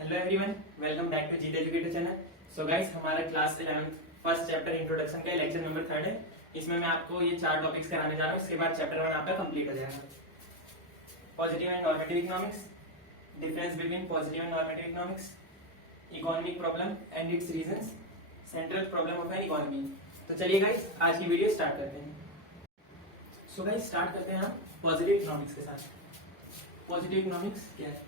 Hello everyone, welcome back to Jeet educator channel. So guys, हमारा class 11 first chapter introduction का lecture number 3 है। इसमें मैं आपको ये 4 टॉपिक्स कराने जा रहा हूँ। इसके बाद चैप्टर 1 आपका कंप्लीट हो जाएगा। Positive and normative economics, difference between positive and normative economics, economic problem and it's reasons, central problem of an economy. तो चलिए गाइस, आज की वीडियो स्टार्ट करते हैं। सो गाइस, स्टार्ट करते हैं हम पॉजिटिव इकोनॉमिक्स के साथ। पॉजिटिव इकोनॉमिक्स क्या है?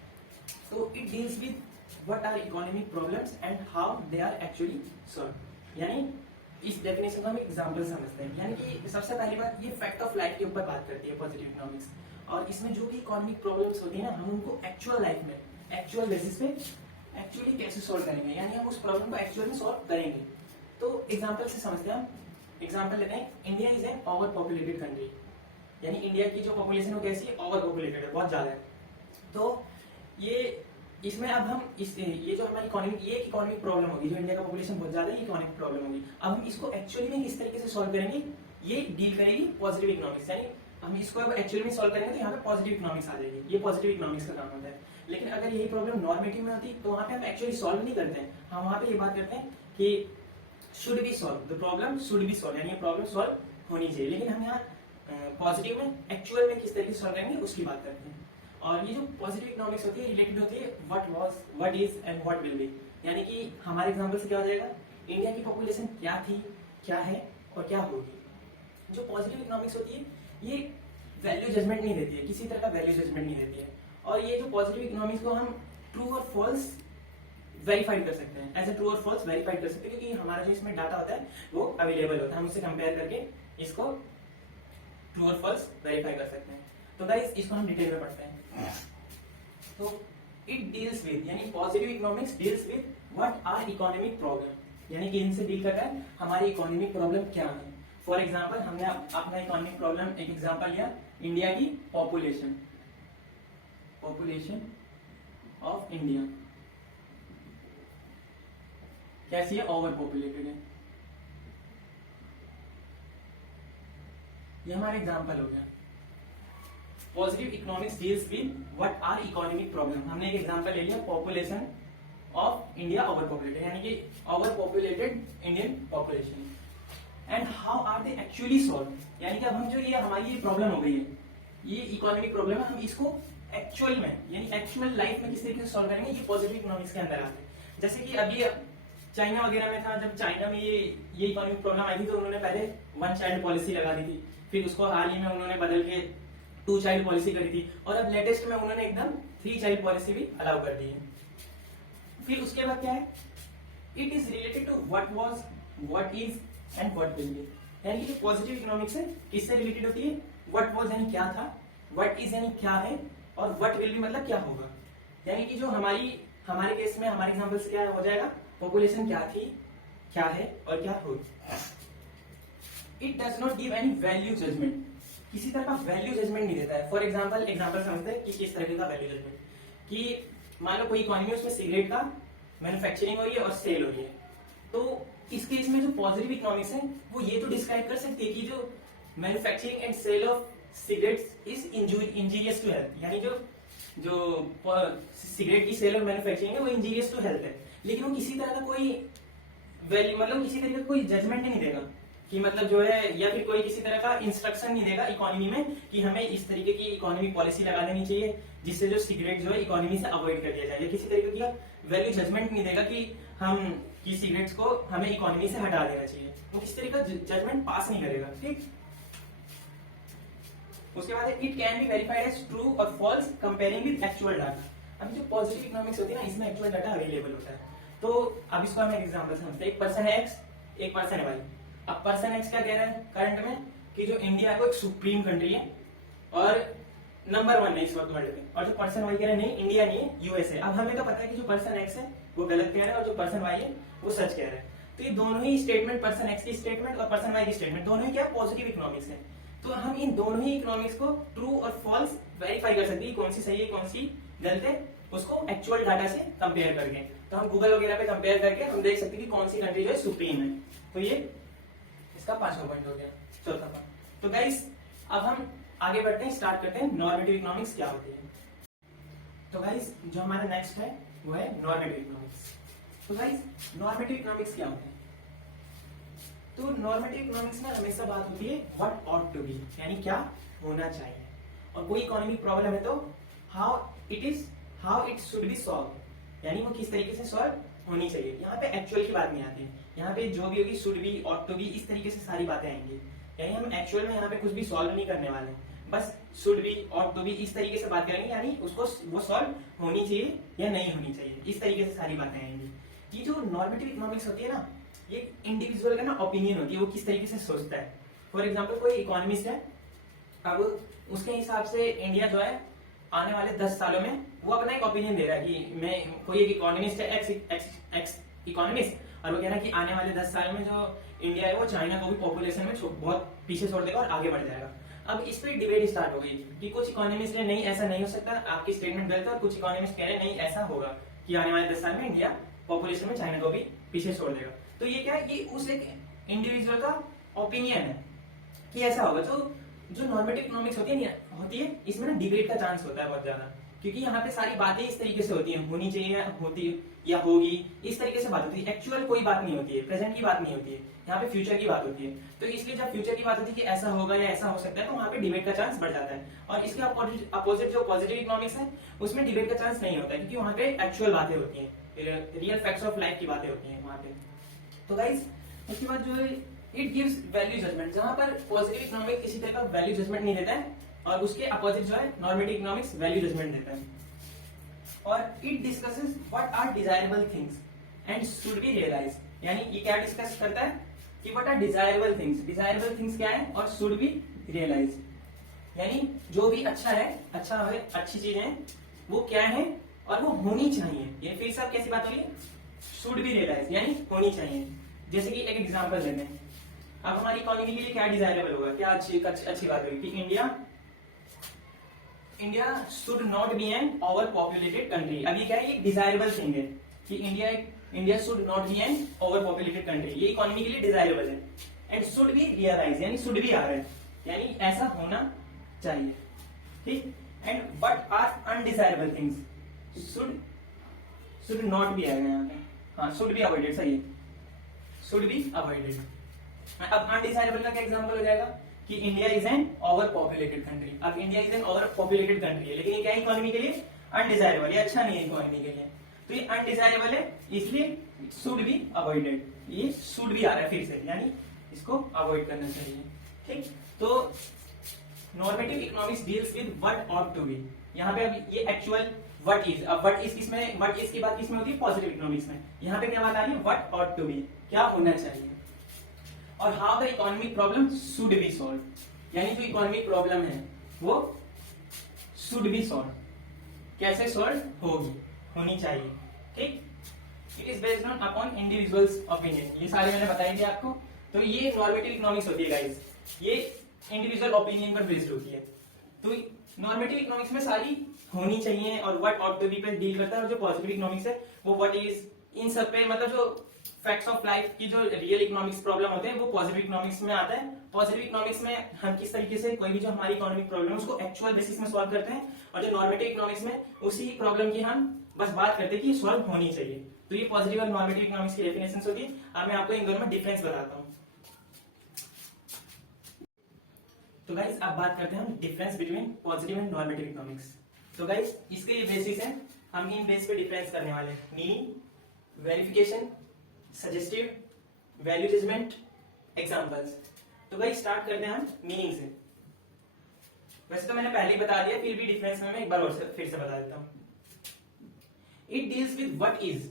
तो it deals with what are economic problems and how they are actually solve. यानी इस डेफिनेशन को हम एग्जांपल समझते हैं। यानी कि सबसे पहली बात, ये फैक्ट ऑफ लाइफ के ऊपर बात करती है पॉजिटिव इकोनॉमिक्स। और इसमें जो भी इकोनॉमिक प्रॉब्लम्स होती है ना, हम उनको एक्चुअल लाइफ में एक्चुअल बेसिस पे एक्चुअली कैसे सॉल्व करेंगे, यानी हम उस प्रॉब्लम को एक्चुअल में सॉल्व करेंगे। तो एग्जाम्पल से समझते हैं हम। एग्जाम्पल लेते हैं, India is an over populated country. यानी इंडिया की जो पॉपुलेशन है वो कैसी है? ओवर पॉपुलेटेड है, बहुत ज्यादा है। तो ये इसमें अब हम ये जो हमारी इकोनॉमिक प्रॉब्लम होगी, जो इंडिया का पॉपुलेशन बहुत ज्यादा है, इकोनॉमिक प्रॉब्लम होगी। अब हम इसको एक्चुअली में किस तरीके से सॉल्व करेंगे, ये डील करेगी पॉजिटिव इकोनॉमिक्स। यानी हम इसको अब एक्चुअली में सॉल्व करेंगे तो यहाँ पे पॉजिटिव इकोनॉमिक्स आ जाएगी। ये पॉजिटिव इकोनॉमिक्स का काम होता है। लेकिन अगर यही प्रॉब्लम नॉर्मेटिव में होती तो वहाँ पे हम एक्चुअली सॉल्व नहीं करते हैं। हम वहाँ पे ये बात करते हैं कि should be solve, the problem should be solve, यानी ये प्रॉब्लम सॉल्व होनी चाहिए। लेकिन हम यहाँ पॉजिटिव में एक्चुअल में किस तरीके से सॉल्व करेंगे उसकी बात करते हैं। और ये जो पॉजिटिव इकोनॉमिक्स होती है, रिलेटेड होती है what was, what is and what will be. यानी कि हमारे एग्जांपल से क्या हो जाएगा, इंडिया की पॉपुलेशन क्या थी, क्या है और क्या होगी। जो पॉजिटिव इकोनॉमिक्स होती है, ये वैल्यू जजमेंट नहीं देती है, किसी तरह का वैल्यू जजमेंट नहीं देती है। और ये जो पॉजिटिव इकोनॉमिक्स को हम ट्रू और फॉल्स वेरीफाई कर सकते हैं, एज ए ट्रू और फॉल्स वेरीफाई कर सकते हैं, क्योंकि हमारा जो इसमें डाटा होता है वो अवेलेबल होता है। हम उससे कंपेयर करके इसको ट्रू और फॉल्स वेरीफाई कर सकते हैं। तो गाइस, इसको हम डिटेल में पढ़ते हैं। तो इट डील्स विद, यानी positive economics deals with what are economic problem, यानी कि इनसे डील करता है हमारी इकोनॉमिक प्रॉब्लम क्या है। फॉर एग्जांपल, हमने अपना इकोनॉमिक प्रॉब्लम एक एग्जांपल लिया, इंडिया की पॉपुलेशन ऑफ इंडिया कैसी है? ओवर पॉपुलेटेड है। ये हमारा एग्जांपल हो गया। Positive economics deals with what are economic problem. हमने एक एग्जांपल ले लिया, population of India over populated, यानी कि over populated Indian population, and how are they actually solve. यानी कि अब हम जो ये हमारी ये प्रॉब्लम हो गई है, ये इकोनॉमिक प्रॉब्लम है, हम इसको एक्चुअल में यानी एक्चुअल लाइफ में किस तरीके से सॉल्व करेंगे, ये पॉजिटिव इकोनॉमिक्स के अंदर आते हैं। जैसे कि अभी चाइना वगैरह में था, जब चाइना में ये इकोनॉमिक प्रॉब्लम आई थी तो उन्होंने पहले 1 चाइल्ड पॉलिसी लगा दी थी, फिर उसको हाल ही में उन्होंने बदल के 2 चाइल्ड पॉलिसी करी थी, और अब लेटेस्ट में उन्होंने एकदम 3 चाइल्ड पॉलिसी भी अलाउ कर दी है। फिर उसके बाद क्या है, it is related to what was, what is and what will be. यानी कि पॉजिटिव इकोनॉमिक्स है किससे रिलेटेड होती है? व्हाट वाज यानी क्या था, व्हाट इज यानी क्या है, और व्हाट विल बी मतलब क्या होगा। यानी कि जो हमारे केस में हमारे एग्जांपल से क्या हो जाएगा, पॉपुलेशन क्या थी, क्या है और क्या होगी। It does not give any value judgement, किसी तरह का वैल्यू जजमेंट नहीं देता है। फॉर एग्जांपल समझते हैं कि किस तरह का वैल्यू जजमेंट, कि मान लो कोई इकोनॉमी, उसमें सिगरेट का मैन्युफैक्चरिंग हो रही है और सेल हो रही है। तो इस केस में जो पॉजिटिव इकोनॉमिक्स है वो ये तो डिस्क्राइब कर सकती है कि जो manufacturing and sale of cigarettes is injurious to health, यानी जो सिगरेट की सेल और मैन्युफैक्चरिंग है वो इंजीरियस टू हेल्थ है। लेकिन वो किसी तरह का कोई वैल्यू, मतलब किसी तरह का कोई जजमेंट नहीं देगा कि मतलब जो है, या फिर कोई किसी तरह का इंस्ट्रक्शन नहीं देगा इकोनॉमी में कि हमें इस तरीके की इकोनॉमी पॉलिसी लगा देनी चाहिए जिससे जो सिगरेट जो है इकोनॉमी से अवॉइड कर दिया जाए, या किसी तरीके का वैल्यू जजमेंट नहीं देगा कि हम की सिगरेट्स को हमें इकोनॉमी से हटा देना चाहिए। वो किसी तरीके का जजमेंट पास नहीं करेगा। ठीक, उसके बाद it can be verified as true और false comparing with actual data. अभी जो पॉजिटिव इकोनॉमिक्स होती है ना, इसमें एक्चुअल डाटा अवेलेबल होता है। तो अब इसको हम एक एग्जांपल समझते हैं। एक पर्सन है एक्स, एक पर्सन है वाई। अब पर्सन एक्स क्या कह रहा है करंट में, कि जो इंडिया को एक सुप्रीम कंट्री है और नंबर 1 है इस वक्त वर्ल्ड पे, और जो पर्सन वाई कह रहा है नहीं, इंडिया नहीं है, यूएस है। अब हमें तो पता है कि जो पर्सन एक्स है वो गलत कह रहा है और जो पर्सन वाई है वो सच कह रहा है। तो ये दोनों ही स्टेटमेंट, पर्सन एक्स की स्टेटमेंट और पर्सन वाई की स्टेटमेंट, दोनों ही क्या पॉजिटिव इकोनॉमिक्स है। तो हम इन दोनों ही इकोनॉमिक्स को ट्रू और फॉल्स वेरीफाई कर सकते हैं, कौन सी सही है कौन सी गलत है, उसको एक्चुअल डाटा से कंपेयर करके। तो हम गूगल वगैरह पे कंपेयर करके हम देख सकते हैं कि कौन सी कंट्री जो है सुप्रीम है। तो ये इसका 5वां पॉइंट हो गया। चौथा पॉइंट। तो गाइस, अब हम आगे बढ़ते हैं, स्टार्ट करते हैं नॉर्मेटिव इकोनॉमिक्स क्या होती है। तो गाइस, जो हमारा नेक्स्ट है वो है नॉर्मेटिव इकोनॉमिक्स। तो गाइस नॉर्मेटिव इकोनॉमिक्स क्या होता है? तो नॉर्मेटिव इकोनॉमिक्स में हमेशा बात होती है व्हाट ऑट टू बी, यानी क्या होना चाहिए। और कोई इकोनॉमिक प्रॉब्लम है तो how it should be solve, यानी वो किस तरीके से सॉल्व होनी चाहिए। यहाँ पे एक्चुअल की बात नहीं आती, यहाँ पे जो भी होगी should be, ought to be, इस तरीके से सारी बातें आएंगी। यानी हम एक्चुअल में यहाँ पे कुछ भी सॉल्व नहीं करने वाले, बस should be, ought to be इस तरीके से बात करेंगे, यानी उसको वो सॉल्व होनी चाहिए या नहीं होनी चाहिए, इस तरीके से सारी बातें आएंगी। ये जो नॉर्मेटिव इकोनॉमिक्स होती है ना, ये इंडिविजुअल का ना ओपिनियन होती है, वो किस तरीके से सोचता है। फॉर एग्जाम्पल कोई इकोनॉमिस्ट है, अब उसके हिसाब से इंडिया जो है आने वाले 10 सालों में वो अपना एक ओपिनियन दे रहा है कि मैं, कोई एक इकोनॉमिस्ट है, एक्स इकोनॉमिस्ट, और वो कह रहा है कि आने वाले 10 साल में जो इंडिया है वो चाइना को भी पॉपुलेशन में बहुत पीछे छोड़ देगा और आगे बढ़ जाएगा। अब इस पर डिबेट स्टार्ट हो गई कि कुछ इकोनॉमिस्ट ने नहीं ऐसा नहीं हो सकता, आपकी स्टेटमेंट गलत है, और कुछ इकोनॉमिस्ट कह रहे नहीं ऐसा होगा कि आने वाले 10 साल में इंडिया पॉपुलेशन में चाइना को भी पीछे छोड़ देगा। तो ये क्या है, ये उस एक इंडिविजुअल का ओपिनियन है कि ऐसा होगा। तो जो नॉर्मेटिव इकोनॉमिक्स होती है इसमें ना डिबेट का चांस होता है बहुत ज्यादा, क्योंकि यहाँ पे सारी बातें इस तरीके से होती हैं, होनी चाहिए, होती या होगी, इस तरीके से बात होती है। एक्चुअल कोई बात नहीं होती है, प्रेजेंट की बात नहीं होती है, यहाँ पे फ्यूचर की बात होती है। तो इसलिए जब फ्यूचर की बात होती है कि ऐसा होगा या ऐसा हो सकता है, तो वहाँ पे डिबेट का चांस बढ़ जाता है। और इसके अपोजिट जो पॉजिटिव इकोनॉमिक्स है उसमें डिबेट का चांस नहीं होता है, क्योंकि वहाँ पे एक्चुअल बातें होती है, रियल फैक्ट्स ऑफ लाइफ की बातें होती है वहाँ पे। तो गाइस उसके बाद जो है इट गिव्स वैल्यू जजमेंट, जहां पर पॉजिटिव इकोनॉमिक्स किसी तरह का वैल्यू जजमेंट नहीं देता है, और उसके अपोजिट जो है नॉर्मेटिव इकोनॉमिक्स वैल्यू जजमेंट देता है। और it discusses what are desirable things and should be realise, यानी ये क्या डिस्कस करता है कि व्हाट आर डिजायरेबल थिंग्स क्या है, और शुड बी रियलाइज, यानी जो भी अच्छा है, अच्छी चीज है वो क्या है और वो होनी चाहिए। ये फिर से कैसी बात होगी, शुड बी रियलाइज यानी होनी चाहिए। जैसे कि एक एग्जांपल लेते हैं, अब हमारी इकोनॉमी के लिए क्या डिजायरेबल होगा, क्या अच्छी बात होगी कि India should not be an over populated country. अब ये क्या है, ये डिजायरेबल थिंग है कि India should not be an over populated country, ये इकोनॉमी के लिए डिजायरेबल है। एंड शुड बी रियलाइज यानी शुड भी आ रहा है, यानी ऐसा होना चाहिए, ठीक। And what are undesirable things, should not be आएगा यहाँ पे, हाँ शुड बी अवॉइडेड, सही है, शुड बी अवॉइडेड। अब अनडिजायरेबल का क्या एग्जांपल हो जाएगा कि India is an over populated country. अब India is an over populated country है, लेकिन ये क्या है इकोनॉमी के लिए अनडिजायरेबल, ये अच्छा नहीं है इकोनॉमी के लिए, तो ये अनडिजायरेबल है, इसलिए शुड बी अवॉइडेड, ये शुड भी आ रहा है फिर से, यानी इसको अवॉइड करना चाहिए, ठीक। तो normative economics deals with what ought to be, यहाँ पे अब ये एक्चुअल व्हाट इज, अब व्हाट इज किसमें, व्हाट इज की बात किसमें होती है, पॉजिटिव इकोनॉमिक्स में। यहाँ पे क्या बात आ रही है, व्हाट ऑट टू बी, क्या होना चाहिए, और how the economic problem should be solve, यानी जो इकोनॉमिक प्रॉब्लम है वो शुड बी सॉल्व, कैसे सॉल्व होनी चाहिए, ठीक। It is based on upon individuals opinion, ये सारे मैंने बताई थी आपको। तो ये नॉर्मेटिव इकोनॉमिक्स होती है गाइस, ये इंडिविजुअल ओपिनियन पर बेस्ड होती है। तो नॉर्मेटिव इकोनॉमिक्स में सारी होनी चाहिए और व्हाट ऑट टू बी पे डील करता है, और जो पॉजिटिव इकोनॉमिक्स है वो व्हाट इज, इन सब पे मतलब जो फैक्ट्स ऑफ लाइफ की जो रियल इकोनॉमिक्स प्रॉब्लम होते हैं वो पॉजिटिव इकोनॉमिक्स में आता है। पॉजिटिव इकोनॉमिक्स में हम किस तरीके से कोई भी जो हमारी इकोनॉमिक प्रॉब्लम है उसको एक्चुअल बेसिस में सॉल्व करते हैं, और जो नॉर्मेटिव इकोनॉमिक्स में उसी प्रॉब्लम की हम बस बात करते हैं कि सॉल्व होनी चाहिए। तो ये पॉजिटिव और नॉर्मेटिव इकोनॉमिक्स की डेफिनेशंस होगी। अब मैं आपको इन दोनों में डिफरेंस बताता हूँ। तो गाइस अब बात करते हैं हम difference between positive and normative economics. तो गाइस इसके ये बेसिस है, हम इन बेस पे डिफरेंस करने वाले हैं, meaning, verification, suggestive, value judgement, examples. तो गाइस स्टार्ट करते हैं हम मीनिंग से। वैसे तो मैंने पहले ही बता दिया, फिर भी डिफरेंस में मैं एक बार और फिर से बता देता हूँ। It deals with what is,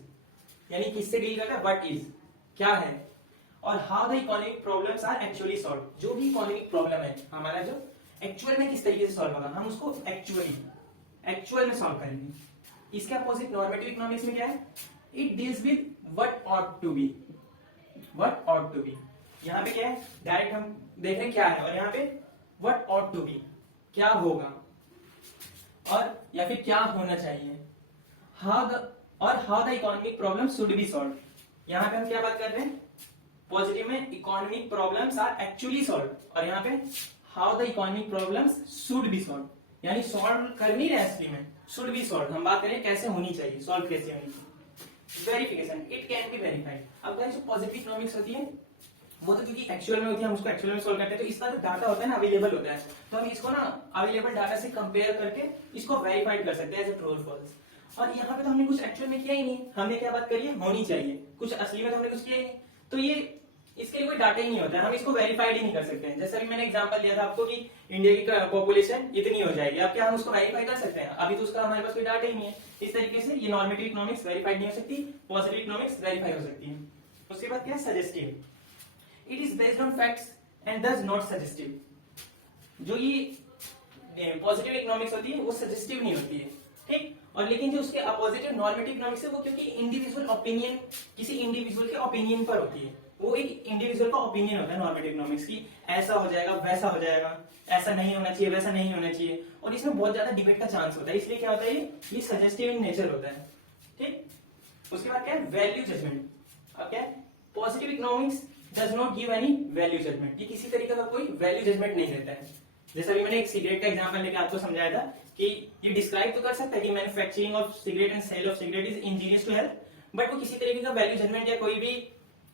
यानी किससे डील करता है, व्हाट इज क्या है, और how the economic problems are actually solve, जो भी इकोनॉमिक प्रॉब्लम है हमारा जो एक्चुअल में किस तरीके से सॉल्व होगा, हम उसको एक्चुअल में सॉल्व करेंगे। इसके अपोजिट नॉर्मेटिव इकोनॉमिक्स में क्या है, it deals with what ought to be, what ought to be. यहाँ पे क्या है, डायरेक्ट हम देख रहे हैं क्या है, और यहाँ पे व्हाट ऑट टू बी क्या होगा, और या फिर क्या होना चाहिए, how the economic problem should be solve. यहाँ पे हम क्या बात कर रहे हैं, पॉजिटिव में economic problems are actually solve, और यहाँ पे how the economic problems should be solve, यानी सॉल्व कर नहीं रहे असली में, शुड बी सॉल्व, हम बात करें कैसे होनी चाहिए, सॉल्व कैसे होनी चाहिए। Verification, it can be verified. अब गाइस जो पॉजिटिव इकोनॉमिक्स होती है वो तो क्योंकि एक्चुअल में होती है, हम उसको एक्चुअल में सॉल्व करते हैं, तो इसका जो डाटा होता है ना अवेलेबल होता है, तो हम इसको ना अवेलेबल डाटा से कंपेयर करके इसको वेरीफाइड कर सकते हैं एज ट्रू और फॉल्स। और यहाँ पे तो हमने कुछ एक्चुअल में किया ही नहीं, हमने क्या बात करी है, होनी चाहिए, कुछ असली में तो हमने कुछ किया ही नहीं, तो ये इसके लिए कोई डाटा ही नहीं होता है, हम इसको वेरीफाइड ही नहीं कर सकते हैं। जैसे अभी मैंने एग्जांपल दिया था आपको कि इंडिया की पॉपुलेशन इतनी हो जाएगी, अब क्या हम उसको वेरीफाई कर सकते हैं, अभी तो उसका हमारे पास कोई डाटा ही नहीं है। इस तरीके से ये नॉर्मेटिव इकोनॉमिक्स वेरीफाइड नहीं हो सकती, पॉजिटिव इकोनॉमिक्स वेरीफाई हो सकती है। उसके बाद क्या है, suggestive, it is based on facts and does not suggestive. जो ये पॉजिटिव इकोनॉमिक्स होती है वो सजेस्टिव नहीं होती है, ठीक। और लेकिन जो उसके अपोजिटिव नॉर्मेटिव इकोनॉमिक्स है वो क्योंकि इंडिविजुअल ओपिनियन, किसी इंडिविजुअल के ओपिनियन पर होती है, वो एक इंडिविजुअल का ओपिनियन होता है नॉर्मेटिव इकोनॉमिक्स की, ऐसा हो जाएगा वैसा हो जाएगा, ऐसा नहीं होना चाहिए वैसा नहीं होना चाहिए, और इसमें बहुत ज्यादा डिबेट का चांस होता है, इसलिए क्या होता है ये सजेस्टिव इन नेचर होता है, ठीक। उसके बाद क्या है, वैल्यू जजमेंट। अब क्या है, positive economics does not give any value judgement, ये किसी तरीके का कोई वैल्यू जजमेंट नहीं देता है। जैसे अभी मैंने एक सिगरेट का एग्जांपल लेके आपको समझाया था कि ये डिस्क्राइब तो कर सकता है कि manufacturing of cigarette and sale of cigarette is injurious to health, but वो किसी तरीके का वैल्यू जजमेंट या कोई भी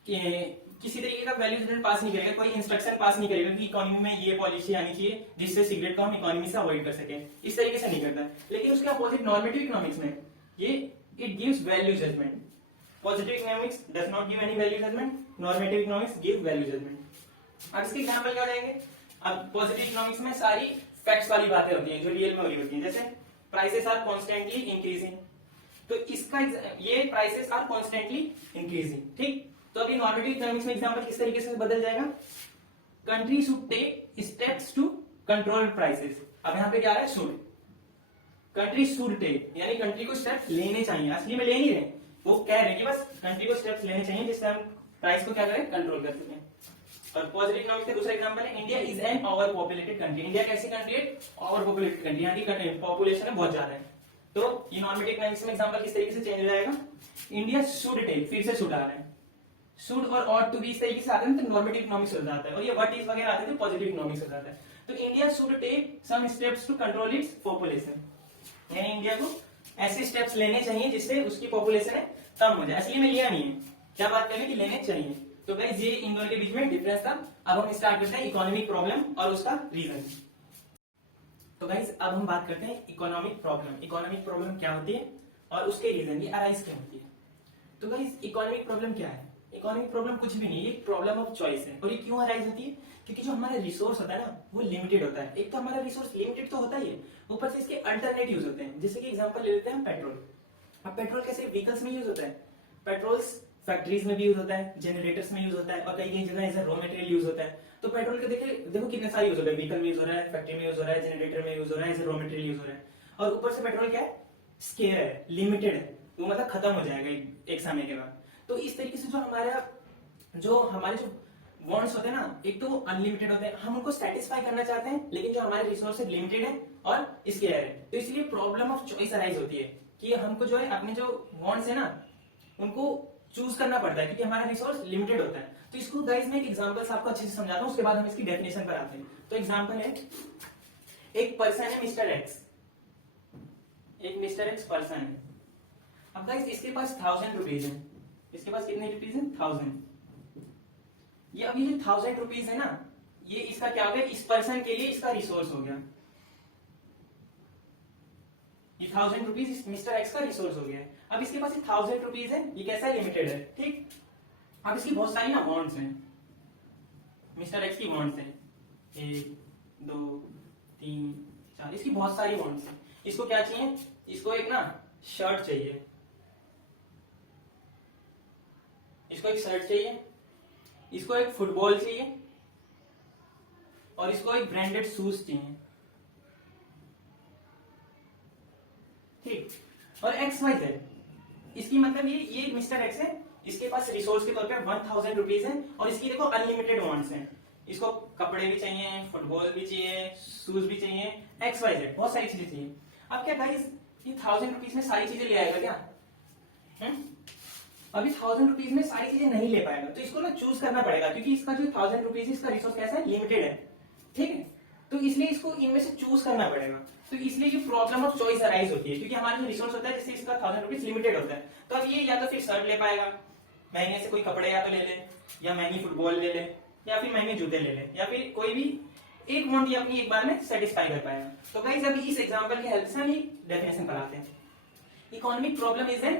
किसी तरीके का वैल्यू जजमेंट पास नहीं करेगा, कोई इंस्ट्रक्शन पास नहीं करेगा कि इकोनॉमी में ये पॉलिसी आनी चाहिए जिससे सिगरेट को हम इकोनॉमी से अवॉइड कर सके, इस तरीके से नहीं करता। लेकिन उसके अपोजिट नॉर्मेटिव इकोनॉमिक्स में ये it gives value judgement. Positive economics does not give any value judgement, normative economics give value judgement. अब इसके एग्जांपल क्या देंगे, अब पॉजिटिव इकोनॉमिक्स में सारी फैक्ट्स वाली बातें होती हैं जो रियल में हो रही होती हैं, जैसे प्राइसेस आर कॉन्स्टेंटली इंक्रीजिंग, तो इसका ये प्राइसेस आर कॉन्स्टेंटली इंक्रीजिंग, ठीक। तो अभी नॉर्मेटिव इकोनॉमिक्स में एग्जांपल किस तरीके से बदल जाएगा, country should take steps to control prices. अब यहाँ पे क्या आ रहा है, शुड, कंट्री शुड टेक, यानी कंट्री को स्टेप्स लेने चाहिए, असली में ले नहीं रहे, वो कह रहे हैं कि बस कंट्री को स्टेप्स लेने चाहिए जिससे हम प्राइस को क्या करें, कंट्रोल कर सकें। और पॉजिटिव इकोनॉमिक्स का दूसरा एग्जांपल है, India is an over populated country. India कैसी कंट्री है, ओवर पॉपुलेटेड कंट्री, यहाँ की पॉपुलेशन है बहुत ज्यादा है। तो ये नॉर्मेटिव इकोनॉमिक्स में एग्जांपल किस तरीके से चेंज हो जाएगा, इंडिया शुड टेक, फिर से शुड आ रहा है, शुड और ऑट टू बी इस तरीके से आते हैं तो नॉर्मेटिव इकोनॉमिक्स हो जाता है, और ये व्हाट इज वगैरह आते हैं तो पॉजिटिव इकोनॉमिक्स हो जाता है। तो India should take some steps to control its population, यानी इंडिया को ऐसे स्टेप्स लेने चाहिए जिससे उसकी पॉपुलेशन है कम हो जाए, असली में लिया नहीं है, क्या बात करें कि लेने चाहिए। तो गाइस ये इन दोनों के बीच में डिफरेंस था। अब हम स्टार्ट करते हैं इकोनॉमिक प्रॉब्लम और उसका रीजन। तो गाइस अब हम बात करते हैं इकोनॉमिक प्रॉब्लम। इकोनॉमिक प्रॉब्लम क्या होती है और उसके रीजन, ये अराइज क्यों होती है। तो गाइस इकोनॉमिक प्रॉब्लम क्या है, इकोनॉमिक प्रॉब्लम कुछ भी नहीं, ये प्रॉब्लम ऑफ चॉइस है। और ये क्यों अराइज होती है, क्योंकि जो हमारा रिसोर्स होता है ना वो लिमिटेड होता है। एक तो हमारा रिसोर्स लिमिटेड तो होता ही है, ऊपर से इसके अल्टरनेट यूज होते हैं। जैसे कि एग्जांपल ले लेते हैं पेट्रोल। अब पेट्रोल कैसे व्हीकल्स में यूज होता है, पेट्रोल्स फैक्ट्रीज में भी यूज होता है, जनरेटर्स में यूज होता है, और कई कई जगह एज रॉ मटेरियल यूज होता है। तो पेट्रोल के देखो कितने सारे यूज होते हैं, व्हीकल में यूज हो रहा है, फैक्ट्री में यूज हो रहा है, जनरेटर में यूज हो रहा है, एज रॉ मटेरियल यूज हो रहा है। और ऊपर से पेट्रोल क्या है, स्केयर है, लिमिटेड है, वो मतलब खत्म हो जाएगा एक समय के बाद। तो इस तरीके से जो हमारे जो वांट्स होते हैं ना, एक तो अनलिमिटेड होते हैं, हम उनको सेटिस्फाई करना चाहते हैं, लेकिन जो हमारे रिसोर्सेज लिमिटेड है और स्केयर है। तो इसलिए प्रॉब्लम ऑफ चॉइस अराइज होती है कि हमको जो है अपने जो वांट्स है ना उनको चूज करना पड़ता है, क्योंकि हमारा रिसोर्स लिमिटेड होता है। तो इसको गाइस मैं एक एग्जांपल आपको अच्छे से समझाता हूँ, उसके बाद हम इसकी डेफिनेशन पर आते हैं। तो एग्जांपल है, एक पर्सन है मिस्टर एक्स, एक मिस्टर एक्स पर्सन है। अब गाइस इसके पास 1000 रुपीज है, इसके पास कितने रुपीज है, 1000। ये अभी जो 1000 रुपीज है ना, ये इसका क्या हो गया, इस पर्सन के लिए इसका रिसोर्स हो गया। ये 1000 रुपीज मिस्टर एक्स का रिसोर्स हो गया है। अब इसके पास 1000 रुपीज है, ये कैसा है, लिमिटेड है, ठीक। अब इसकी बहुत सारी ना वांट्स हैं, मिस्टर एक्स की वांट्स हैं 1 2 3 4, इसकी बहुत सारी वांट्स हैं। इसको क्या चाहिए, इसको एक ना शर्ट चाहिए, इसको एक शर्ट चाहिए, इसको एक फुटबॉल चाहिए, और इसको एक ब्रांडेड शूज चाहिए, ठीक। और एक्स वाई जेड, इसकी मतलब ये मिस्टर एक्स है, इसके पास रिसोर्स के तौर पे 1000 रुपीज है, और इसकी देखो अनलिमिटेड वांट्स हैं, इसको कपड़े भी चाहिए, फुटबॉल भी चाहिए, शूज भी चाहिए, एक्स वाई जेड बहुत सारी चीजें चाहिए। अब क्या गाइस ये 1000 रुपीज में सारी चीजें ले आएगा क्या, अभी 1000 रुपीज में सारी चीजें नहीं ले पाएगा, तो इसको ना चूज करना पड़ेगा, क्योंकि इसका जो 1000 रुपीज इसका रिसोर्स कैसा है, लिमिटेड है, ठीक है। तो इसलिए इसको इनमें से चूज करना पड़ेगा। तो इसलिए ये प्रॉब्लम ऑफ चॉइस अराइज होती है, क्योंकि हमारा जो रिसोर्स होता है जैसे इसका 1000 रुपीज लिमिटेड होता है, तो अब ये या तो फिर शर्ट ले पाएगा, महंगे से कोई कपड़े या तो ले ले, या महंगी फुटबॉल ले ले, या फिर महंगे जूते ले ले, या फिर कोई भी एक वांट ये अपनी एक बार में सेटिस्फाई कर पाएगा। तो गाइस अभी इस एग्जांपल की हेल्प से हम डेफिनेशन बनाते हैं। Economic problem is a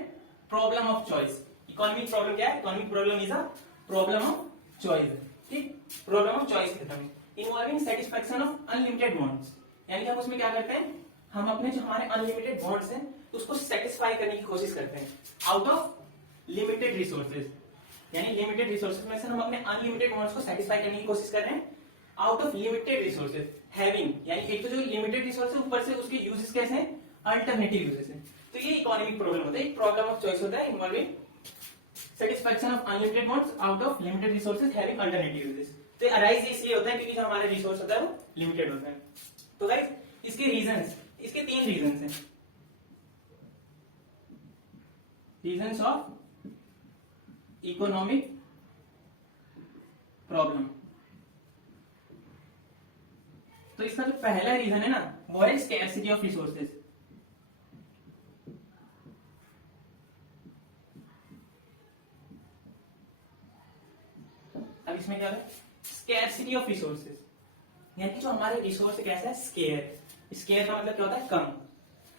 problem of choice. Economic problem क्या है? Economic problem is a problem of choice. ठीक, प्रॉब्लम ऑफ चॉइस कहते हैं, involving satisfaction of unlimited wants. यानी कि हम उसमें क्या करते हैं, हम अपने जो हमारे अनलिमिटेड वांट्स हैं उसको सेटिस्फाई करने की कोशिश करते हैं आउट ऑफ लिमिटेड रिसोर्सेज। यानी लिमिटेड रिसोर्सेज में से हम अपने अनलिमिटेड वांट्स को सेटिस्फाई करने की कोशिश कर रहे हैं out of limited resources having. यानी एक तो जो लिमिटेड रिसोर्स है ऊपर से उसके यूजेस कैसे हैं, अल्टरनेटिव यूजेस हैं। तो ये इकोनॉमिक प्रॉब्लम होता है, एक प्रॉब्लम ऑफ चॉइस होता है involving satisfaction of unlimited wants out of limited resources having alternative uses. तो ये अराइज इसलिए होता है क्योंकि जो हमारा रिसोर्स होता है वो लिमिटेड होता है। तो गाइस इसके रीजंस, इसके 3 रीजंस हैं। Reasons of economic problem. तो इसका जो पहला रीजन है ना वो है स्कैर्सिटी ऑफ रिसोर्सेज। अब इसमें क्या है, स्कैर्सिटी ऑफ रिसोर्सेज, यानी जो हमारे रिसोर्स कैसा है, स्केयर। स्केयर का मतलब क्या होता है, कम,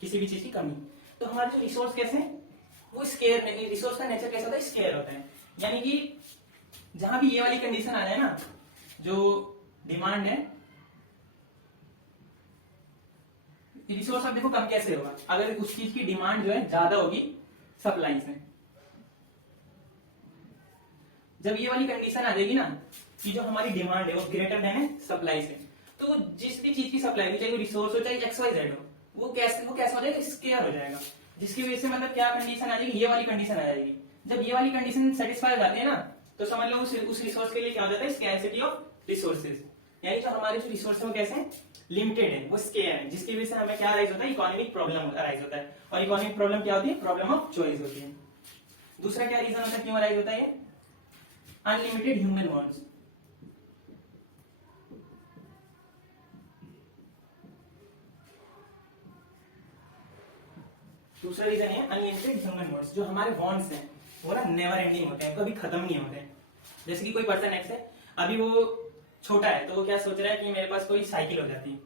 किसी भी चीज की कमी। तो हमारे जो रिसोर्स कैसे हैं वो स्केयर, रिसोर्स का नेचर कैसा होता है, स्केयर होता है। यानी कि जहां भी ये वाली कंडीशन आ जाए ना, जो डिमांड है, रिसोर्स अब देखो कम कैसे होगा, अगर उस चीज की डिमांड जो है ज्यादा होगी सप्लाई से। जब ये वाली कंडीशन आ जाएगी ना कि जो हमारी डिमांड है वो ग्रेटर देन है सप्लाई से, तो जिस भी चीज की सप्लाई हो, चाहे वो रिसोर्स हो चाहे XYZ हो, वो कैसे हो जाएगा, स्केयर हो जाएगा। जिसकी वजह से मतलब क्या कंडीशन आ जाएगी, ये वाली कंडीशन आ जाएगी। जब ये वाली कंडीशन सेटिस्फाई हो जाती है ना, तो समझ लो उस रिसोर्स के लिए क्या हो जाता है, स्कैर्सिटी ऑफ रिसोर्सेज। यानी जो हमारे जो रिसोर्स है वो कैसे लिमिटेड है, वो स्केयर है, जिसकी वजह से हमें क्या अराइज होता है, इकोनॉमिक प्रॉब्लम अराइज होता है। और इकोनॉमिक प्रॉब्लम क्या होती है, प्रॉब्लम ऑफ चॉइस होती है। दूसरा क्या रीजन होता है क्यों अराइज होता है, अनलिमिटेड ह्यूमन वांट्स। दूसरा रीजन है अनलिमिटेड ह्यूमन वांट्स। जो हमारे वांट्स हैं वो ना नेवर एंडिंग होते हैं, कभी खत्म नहीं होते हैं। जैसे कि कोई पर्सन एक्स है, अभी वो छोटा है तो वो क्या सोच रहा है कि मेरे पास कोई साइकिल हो जाती।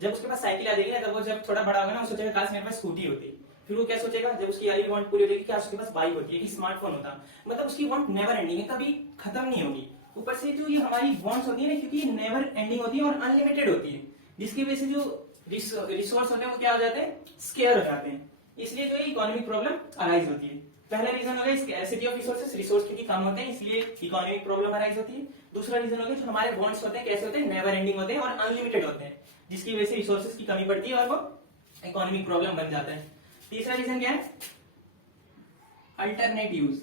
जब उसके पास साइकिल आ जाएगी ना, तब वो जब थोड़ा बड़ा होगा ना, वो सोचेगा काश मेरे पास स्कूटी होती। फिर वो क्या सोचेगा, जब उसकी वाली वांट पूरी हो जाएगी, क्या उसके पास बाइक होती है, कि स्मार्टफोन होता। मतलब उसकी वांट नेवर एंडिंग है, कभी खत्म नहीं होगी। ऊपर से जो ये हमारी वांट्स होती है ना, क्योंकि नेवर एंडिंग होती है और अनलिमिटेड होती है, जिसकी वजह से जो रिसोर्स होते हैं वो क्या हो जाते हैं, स्केयर हो जाते हैं। इसलिए जो है इकोनॉमिक प्रॉब्लम अराइज होती है। पहला रीजन हो गया स्कैर्सिटी ऑफ रिसोर्सेज, रिसोर्स क्योंकि कम होते हैं इसलिए इकोनॉमिक प्रॉब्लम अराइज होती है। दूसरा रीजन हो गया जो हमारे वांट्स होते हैं कैसे होते हैं, नेवर एंडिंग होते हैं और अनलिमिटेड होते हैं, जिसकी वजह से रिसोर्सेज की कमी पड़ती है और वो इकोनॉमिक प्रॉब्लम बन जाता है। तीसरा रीजन क्या है, अल्टरनेट यूज।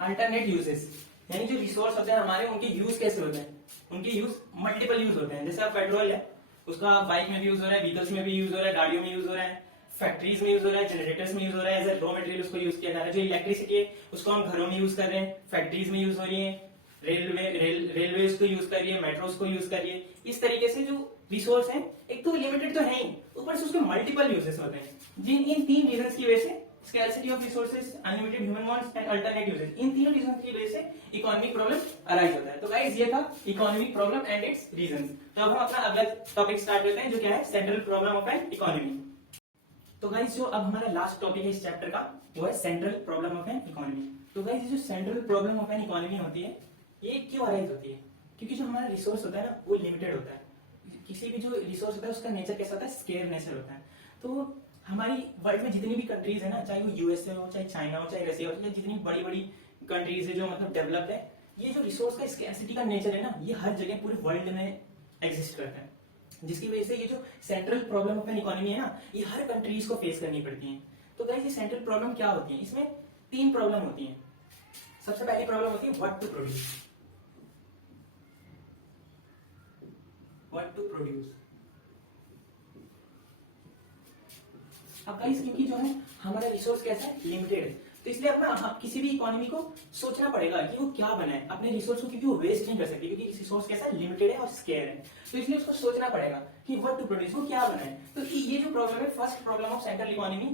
अल्टरनेट यूजेस, यानी जो रिसोर्स होते हैं हमारे, उनके यूज कैसे होते हैं, उनके यूज मल्टीपल यूज होते हैं। जैसे अब पेट्रोल है, उसका बाइक में भी यूज हो रहा है, व्हीकल्स में भी यूज हो रहा है, गाड़ियों में यूज हो रहा है, फैक्ट्रीज में यूज हो रहा है, जनरेटर्स में यूज हो रहा है, एज ए रॉ मटेरियल उसको यूज किया जा रहा है। जो इलेक्ट्रिसिटी है उसको हम घरों में यूज कर रहे हैं, फैक्ट्रीज में यूज हो रही है, रेलवे उसको यूज कर रही है, मेट्रो उसको यूज कर रही है। इस तरीके से जो रिसोर्स है, एक तो लिमिटेड तो है ही, ऊपर से उसके मल्टीपल यूजेस होते हैं। जिन इन 3 रीजंस की वजह से scarcity of resources, unlimited human wants and alternate uses, इन तीनों रीजन की वजह से इकोनॉमिक प्रॉब्लम अराइज होता है। तो गाइस ये था economic problem and it's reasons. तो अब हम अपना अगला टॉपिक स्टार्ट करते हैं जो क्या है, central problem of an economy. तो गाइस जो अब हमारा लास्ट टॉपिक है इस चैप्टर का वो है central problem of an economy. तो गाइस ये जो central problem of an economy होती है ये क्यों अराइज होती है, क्योंकि जो हमारा रिसोर्स होता है ना वो लिमिटेड होता है। किसी भी जो रिसोर्स होता है उसका नेचर कैसा होता है, स्केयर नेचर होता है। तो हमारी वर्ल्ड में जितनी भी कंट्रीज है ना, चाहे वो यूएसए हो, चाहे चाइना हो, चाहे रशिया हो, चाहे जितनी बड़ी बड़ी कंट्रीज है जो मतलब डेवलप्ड है, ये जो रिसोर्स का स्कैर्सिटी का नेचर है ना, ये हर जगह पूरे वर्ल्ड में एग्जिस्ट करता है। जिसकी वजह से ये जो central problem of an economy है ना, ये हर कंट्रीज को फेस करनी पड़ती है। तो गाइस ये सेंट्रल प्रॉब्लम क्या होती है, इसमें 3 प्रॉब्लम होती है। सबसे पहली प्रॉब्लम होती है what to produce. What to produce. अब गाइस क्योंकि जो है हमारा रिसोर्स कैसा है, लिमिटेड है, तो इसलिए अपना किसी भी इकोनॉमी को सोचना पड़ेगा कि वो क्या बनाए अपने रिसोर्स को, क्योंकि वो वेस्ट नहीं कर सकती, क्योंकि रिसोर्स कैसा लिमिटेड है और स्केयर है। तो इसलिए उसको सोचना पड़ेगा कि व्हाट टू प्रोड्यूस, वो क्या बनाए। तो ये जो प्रॉब्लम है, first problem of central economy,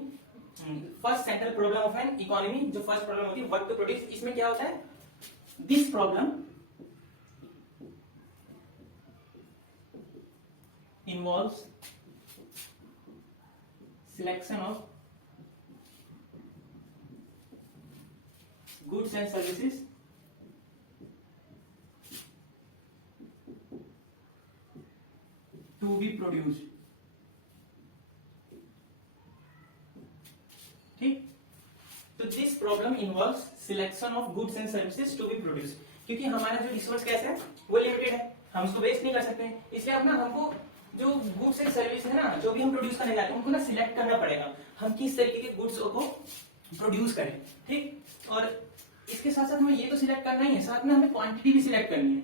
first central problem of an economy, जो फर्स्ट प्रॉब्लम होती है व्हाट टू प्रोड्यूस, इसमें क्या होता है, this problem involves selection of goods and services to be produced। ठीक, तो this problem involves selection of goods and services to be produce, क्योंकि हमारा जो रिसोर्स कैसा है वो लिमिटेड है, हम उसको वेस्ट नहीं कर सकते, इसलिए अब ना हमको जो गुड्स एंड सर्विस है ना, जो भी हम प्रोड्यूस करने जाते हैं उनको ना सिलेक्ट करना पड़ेगा, हम किस तरीके के गुड्स को प्रोड्यूस करें। ठीक, और इसके साथ साथ हमें ये तो सिलेक्ट करना ही है, साथ में हमें क्वांटिटी भी सिलेक्ट करनी है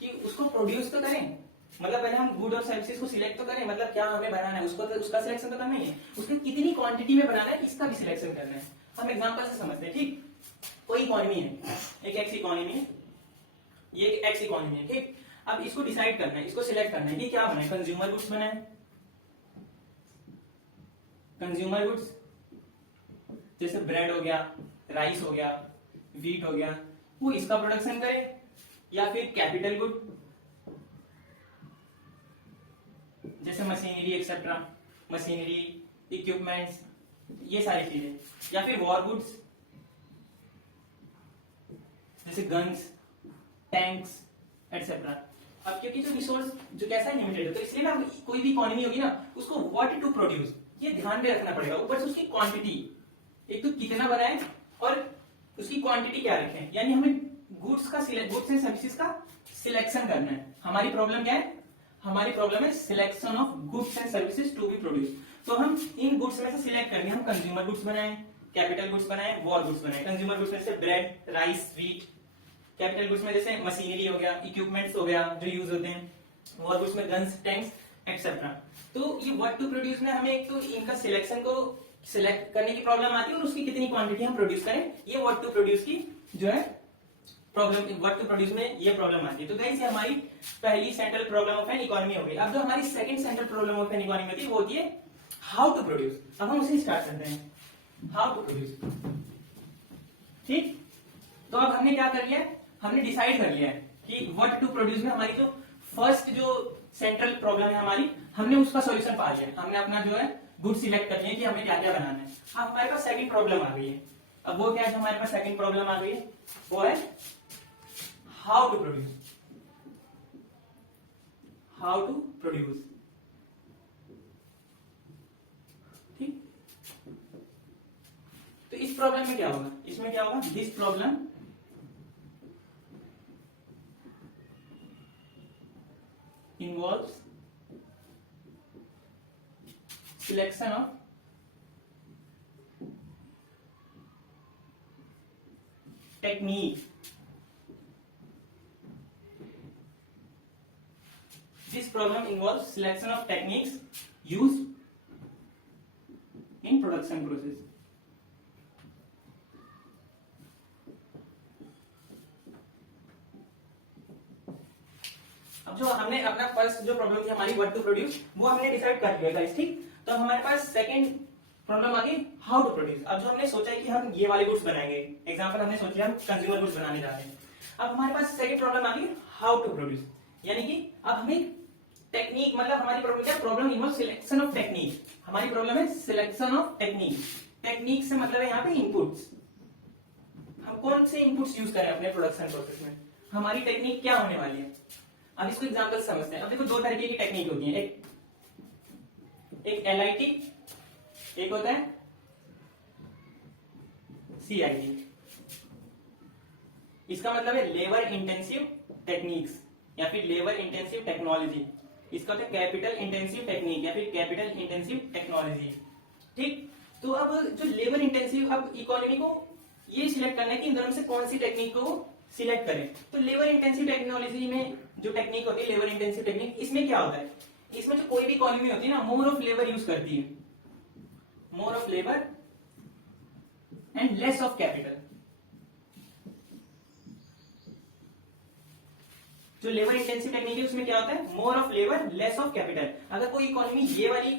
कि उसको प्रोड्यूस तो करें, मतलब पहले हम गुड और सर्विसेज को सिलेक्ट तो करें, मतलब क्या हमें बनाना है उसको, तो उसका सिलेक्शन तो करना ही है, उसको कितनी क्वांटिटी में बनाना है इसका भी सिलेक्शन करना है। हम एग्जांपल से समझते हैं। ठीक, कोई इकोनॉमी है, एक एक्स इकोनॉमी है, ये एक एक्स इकोनॉमी है। ठीक, अब इसको डिसाइड करना है, इसको सिलेक्ट करना है कि क्या बनाए, कंज्यूमर गुड्स बनाए, कंज्यूमर गुड्स जैसे ब्रेड हो गया, राइस हो गया, व्हीट हो गया, वो इसका प्रोडक्शन करे, या फिर कैपिटल गुड जैसे मशीनरी एक्सेट्रा, मशीनरी, इक्विपमेंट्स, ये सारी चीजें, या फिर वॉर गुड्स जैसे गन्स, टैंक्स एटसेट्रा। अब क्योंकि जो रिसोर्स जो कैसा है लिमिटेड है, तो इसलिए ना कोई भी इकोनॉमी होगी ना, उसको व्हाट टू प्रोड्यूस ये ध्यान में रखना पड़ेगा, ऊपर से उसकी क्वांटिटी, एक तो कितना बनाए और उसकी क्वांटिटी क्या रखें, यानी हमें गुड्स एंड सर्विसेज का सिलेक्शन करना है। हमारी प्रॉब्लम क्या है, हमारी प्रॉब्लम है selection of goods and services to be produce. तो हम इन गुड्स में से सिलेक्ट करेंगे, हम कंज्यूमर गुड्स बनाए, कैपिटल गुड्स बनाए, वॉर गुड्स बनाए। कंज्यूमर गुड्स में से bread, rice, wheat, capital goods में जैसे मशीनरी हो गया, इक्विपमेंट्स हो गया जो यूज होते हैं, वॉर गुड्स में गन्स, टैंक्स एक्सेट्रा। तो ये व्हाट टू प्रोड्यूस में हमें एक तो इनका सिलेक्शन को सिलेक्ट करने की प्रॉब्लम आती है, और उसकी कितनी क्वांटिटी हम प्रोड्यूस करें, ये व्हाट टू प्रोड्यूस की जो है प्रॉब्लम, व्हाट टू प्रोड्यूस में ये प्रॉब्लम आती है। तो गाइस ये हमारी पहली central problem of an economy हो गई। अब जो हमारी second central problem of an economy होती है वो होती है हाउ टू प्रोड्यूस। अब हम उसे स्टार्ट करते हैं, हाउ टू प्रोड्यूस। ठीक, तो अब हमने क्या कर लिया है, हमने डिसाइड कर लिया है कि व्हाट टू प्रोड्यूस में हमारी जो फर्स्ट जो सेंट्रल प्रॉब्लम है हमारी, हमने उसका सॉल्यूशन पा लिया, हमने अपना जो है गुड सिलेक्ट कर लिया कि हमें क्या क्या बनाना है। अब हमारे पास सेकंड प्रॉब्लम आ गई है। अब वो क्या है, हमारे पास सेकंड प्रॉब्लम आ गई है, वो है how to produce, how to produce. ठीक, तो इस प्रॉब्लम में क्या होगा, इसमें क्या होगा, this problem involves selection of technique। This problem involves selection of techniques used in production process। अब जो हमने अपना फर्स्ट जो प्रॉब्लम थी हमारी व्हाट टू प्रोड्यूस, वो हमने डिसाइड कर लिया गाइस। ठीक, तो हमारे पास सेकंड प्रॉब्लम आ गई हाउ टू प्रोड्यूस। अब जो हमने सोचा है कि हम ये वाले गुड्स बनाएंगे, एग्जांपल हमने सोचा हम कंज्यूमर गुड्स बनाने जा रहे हैं। अब हमारे पास सेकंड प्रॉब्लम आ गई हाउ टू प्रोड्यूस, यानी कि अब हमें टेक्निक, मतलब हमारी प्रॉब्लम क्या, problem involve selection of technique. हमारी प्रॉब्लम है सिलेक्शन ऑफ टेक्निक। टेक्निक से मतलब है यहाँ पे इनपुट्स, हम कौन से इनपुट्स यूज करें अपने प्रोडक्शन प्रोसेस में, हमारी टेक्निक क्या होने वाली है। अब इसको एग्जांपल समझते हैं। अब देखो दो तरीके की टेक्निक होती है, एक एलआईटी, एक होता है सीआईटी। इसका मतलब है लेबर इंटेंसिव टेक्निक्स या फिर लेबर इंटेंसिव टेक्नोलॉजी। इसका होता है कैपिटल इंटेंसिव टेक्निक या फिर कैपिटल इंटेंसिव टेक्नोलॉजी। ठीक, तो अब जो लेबर इंटेंसिव, अब इकोनॉमी को ये सिलेक्ट करना है कि इन दोनों में से कौन सी टेक्निक को सिलेक्ट करें। तो लेबर इंटेंसिव टेक्नोलॉजी में जो टेक्निक होती है, लेबर इंटेंसिव टेक्निक, इसमें क्या होता है, इसमें जो कोई भी इकोनॉमी होती है ना, मोर ऑफ लेबर यूज करती है, more of labour and less of capital. जो लेबर इंटेंसिव टेक्निक है उसमें क्या होता है, more of labour less of capital. अगर कोई इकोनॉमी ये वाली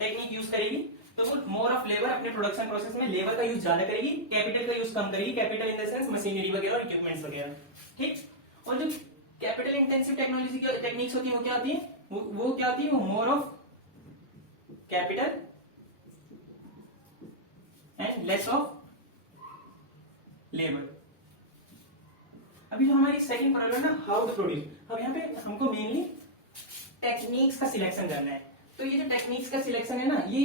टेक्निक यूज करेगी तो वो मोर ऑफ लेबर अपने प्रोडक्शन प्रोसेस में लेबर का यूज ज्यादा करेगी, कैपिटल का यूज कम करेगी, capital in the sense machinery वगैरह और इक्विपमेंट्स वगैरह, ठीक। और जो कैपिटल इंटेंसिव टेक्नोलॉजी की टेक्निक्स होती है वो क्या होती है, वो क्या होती है, वो more of capital and less of labour. अभी जो हमारी सेकंड प्रॉब्लम है ना, हाउ टू प्रोड्यूस, अब यहाँ पे हमको मेनली टेक्निक्स का सिलेक्शन करना है। तो ये जो टेक्निक्स का सिलेक्शन है ना, ये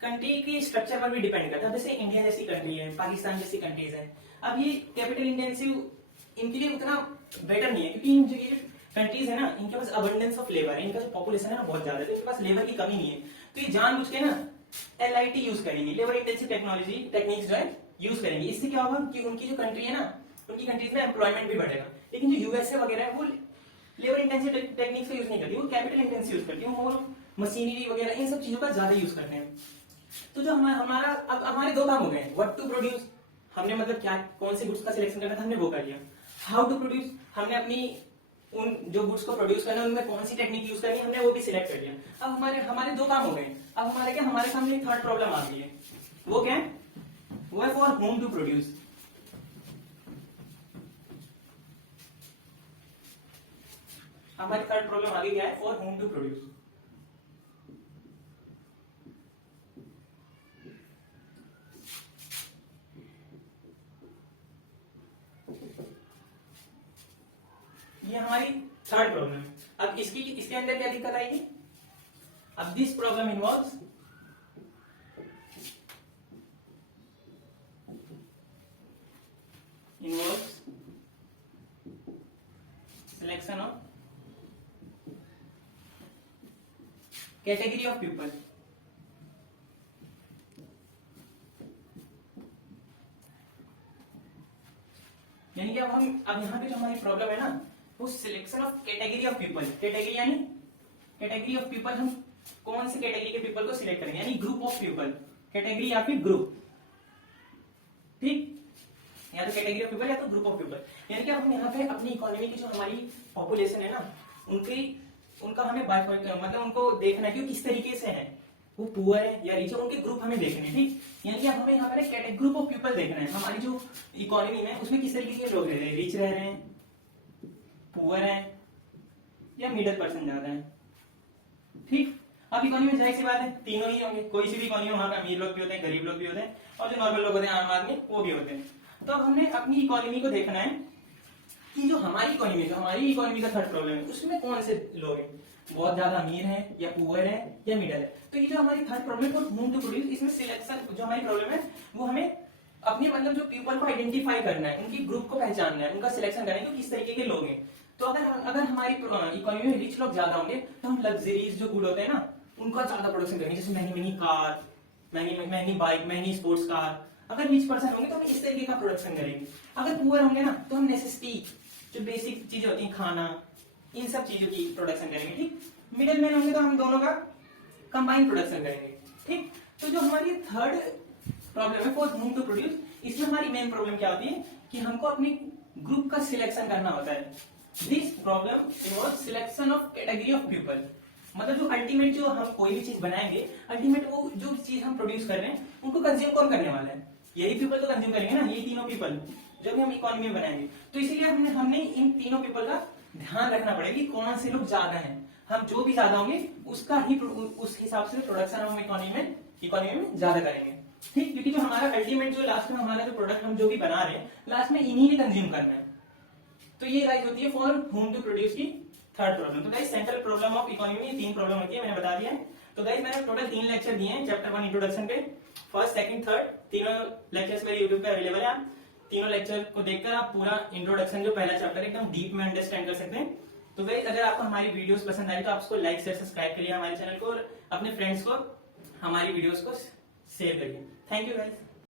कंट्री के स्ट्रक्चर पर भी डिपेंड करता है। जैसे इंडिया जैसी कंट्री है, पाकिस्तान जैसी कंट्रीज है, अब ये कैपिटल इंटेंसिव इनके लिए उतना बेटर नहीं है, क्योंकि इन जो ये कंट्रीज है ना, इनके पास अबंडेंस ऑफ लेबर है, इनका जो पॉपुलेशन है ना बहुत ज्यादा है, तो इनके पास लेबर की कमी नहीं है। तो ये जानबूझ के ना LIT यूज करेंगे, लेबर इंटेंसिव टेक्नोलॉजी टेक्निक्स जो है यूज करेंगे। इससे क्या होगा कि उनकी जो कंट्री है ना, उनकी कंट्रीज में एम्प्लॉयमेंट भी बढ़ेगा। लेकिन जो यूएसए वगैरह है वो लेबर इंटेंसिव टेक्निक्स का यूज नहीं करती, वो कैपिटल इंटेंसिव यूज करती है, वो मशीनरी वगैरह इन सब चीजों का ज्यादा यूज करते हैं। तो जो हमारा अब हमारे दो काम हो गए, व्हाट टू प्रोड्यूस, हमने मतलब क्या कौन से गुड्स का सिलेक्शन करना था हमने वो कर लिया। हाउ टू प्रोड्यूस, हमने अपनी उन जो गुड्स को प्रोड्यूस करना है उनमें कौन सी टेक्निक यूज करनी है हमने वो भी सिलेक्ट कर लिया। अब हमारे दो काम हो गए। अब हमारे सामने थर्ड प्रॉब्लम आ गई है, वो क्या है, वो है फॉर होम टू प्रोड्यूस। हमारी थर्ड प्रॉब्लम आ गई क्या है, फॉर होम टू प्रोड्यूस। ये हमारी थर्ड प्रॉब्लम है। अब इसके अंदर क्या दिक्कत आएगी, अब this problem involves selection of category of people. यानी कि अब यहाँ पे जो हमारी प्रॉब्लम है ना, वो selection of category of people. Category यानी कैटेगरी ऑफ पीपल, हम कौन सी कैटेगरी के पीपल को सिलेक्ट करेंगे, यानी ग्रुप ऑफ पीपल, कैटेगरी या फिर ग्रुप, ठीक, या तो कैटेगरी ऑफ पीपल या तो ग्रुप ऑफ पीपल। यानी कि हम यहाँ पे अपनी इकोनॉमी की जो हमारी पॉपुलेशन है ना, उनका हमें मतलब उनको देखना है कि किस तरीके से है, वो पुअर है या रिच है, उनके ग्रुप हमें देखने हैं, ठीक। यानी कि हमें यहाँ पर ग्रुप ऑफ पीपल देखना है, हमारी जो इकोनॉमी में उसमें किस तरीके के लोग रह रहे हैं, रिच रह रहे हैं, पुअर है या मिडिल पर्सन ज्यादा है, ठीक। अब इकोनॉमी में जाहिर सी बात है तीनों ही होंगे, कोई सी भी इकोनॉमी वहां पे अमीर लोग भी होते हैं, गरीब लोग भी होते हैं, और जो नॉर्मल लोग होते हैं आम आदमी वो भी होते हैं। तो अब हमने अपनी इकोनॉमी को देखना है कि जो हमारी इकोनॉमी का थर्ड प्रॉब्लम है उसमें कौन से लोग हैं, बहुत ज्यादा अमीर है या पुअर है या मिडिल है। तो ये जो हमारी थर्ड प्रॉब्लम है होम टू प्रोड्यूस, इसमें सिलेक्शन जो हमारी प्रॉब्लम है वो हमें अपनी मतलब जो पीपल को आइडेंटिफाई करना है, उनकी ग्रुप को पहचानना है, उनका सिलेक्शन करना है कि किस तरीके के लोग हैं। तो अगर हमारी इकोनॉमी में रिच लोग ज्यादा होंगे तो हम लग्जरीज जो गुड होते हैं ना उनका ज्यादा प्रोडक्शन करेंगे, जैसे महंगी महंगी कार, महंगी बाइक, महंगी स्पोर्ट्स कार। अगर रिच पर्सन होंगे तो हम इस तरीके का प्रोडक्शन करेंगे। अगर पुअर होंगे ना तो हम नेसेसिटी, जो बेसिक चीजें होती हैं, खाना, इन सब चीजों की प्रोडक्शन करेंगे, ठीक। मिडिल मैन होंगे तो हम दोनों का कंबाइंड प्रोडक्शन करेंगे, ठीक। तो जो हमारी थर्ड प्रॉब्लम है फॉर होम टू प्रोड्यूस, इसमें हमारी मेन प्रॉब्लम क्या होती है कि हमको अपनी ग्रुप का सिलेक्शन करना होता है। This problem involves selection of category of people. मतलब जो अल्टीमेट जो हम कोई भी चीज बनाएंगे, अल्टीमेट वो जो चीज हम प्रोड्यूस कर रहे हैं उनको कंज्यूम कौन करने वाला है, यही पीपल तो कंज्यूम करेंगे ना, यही तीनों पीपल जब हम इकोनॉमी में बनाएंगे। तो इसीलिए हमने इन तीनों पीपल का ध्यान रखना पड़ेगा कि कौन से लोग ज्यादा हैं। हम जो भी ज्यादा होंगे उसका ही उस हिसाब से प्रोडक्शन हम इकोनॉमी में ज्यादा करेंगे, ठीक। क्योंकि जो हमारा अल्टीमेट जो लास्ट में हमारा जो प्रोडक्ट हम जो भी बना रहे हैं लास्ट में इन्हीं ने कंज्यूम करना है। तो ये गाइस होती है फॉर होम टू प्रोड्यूस की थर्ड प्रॉब्लम। तो guys central problem of economy में तीन प्रॉब्लम होती है, मैंने बता दिया है। तो गाइस मैंने टोटल 3 लेक्चर दिए हैं चैप्टर 1 इंट्रोडक्शन के, फर्स्ट, सेकंड, थर्ड, तीनों लेक्चर्स मेरे YouTube पे अवेलेबल है। आप तीनों लेक्चर को देखकर आप पूरा इंट्रोडक्शन जो पहला चैप्टर है एकदम डीप में अंडरस्टैंड कर सकते हैं। तो गाइस अगर आपको हमारी वीडियोस पसंद आई तो आप उसको लाइक शेयर सब्सक्राइब करिए हमारे चैनल को, और अपने फ्रेंड्स को हमारी वीडियोस को शेयर करिए। Thank you guys.